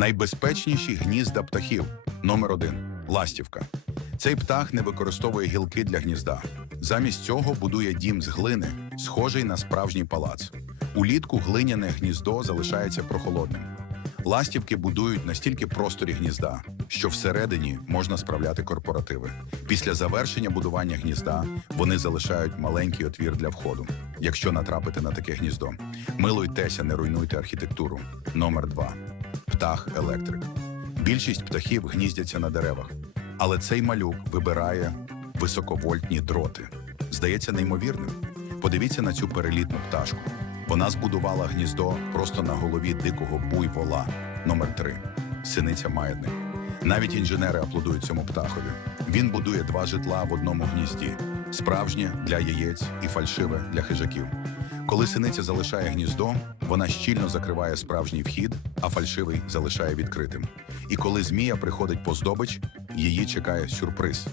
Найбезпечніші гнізда птахів. Номер 1 ластівка. Цей птах не використовує гілки для гнізда. Замість цього будує дім з глини, схожий на справжній палац. Улітку глиняне гніздо залишається прохолодним. Ластівки будують настільки просторі гнізда, що всередині можна справляти корпоративи. Після завершення будування гнізда вони залишають маленький отвір для входу. Якщо натрапити на таке гніздо, милуйтеся, не руйнуйте архітектуру. Номер 2 птах електрик. Більшість птахів гніздяться на деревах, але цей малюк вибирає високовольтні дроти. Здається неймовірним. Подивіться на цю перелітну пташку. Вона збудувала гніздо просто на голові дикого буйвола. Номер 3 синиця маятник. Навіть інженери аплодують цьому птахові. Він будує два житла в одному гнізді: справжнє для яєць і фальшиве для хижаків. Коли синиця залишає гніздо, вона щільно закриває справжній вхід, а фальшивий залишає відкритим. І коли змія приходить по здобич, її чекає сюрприз.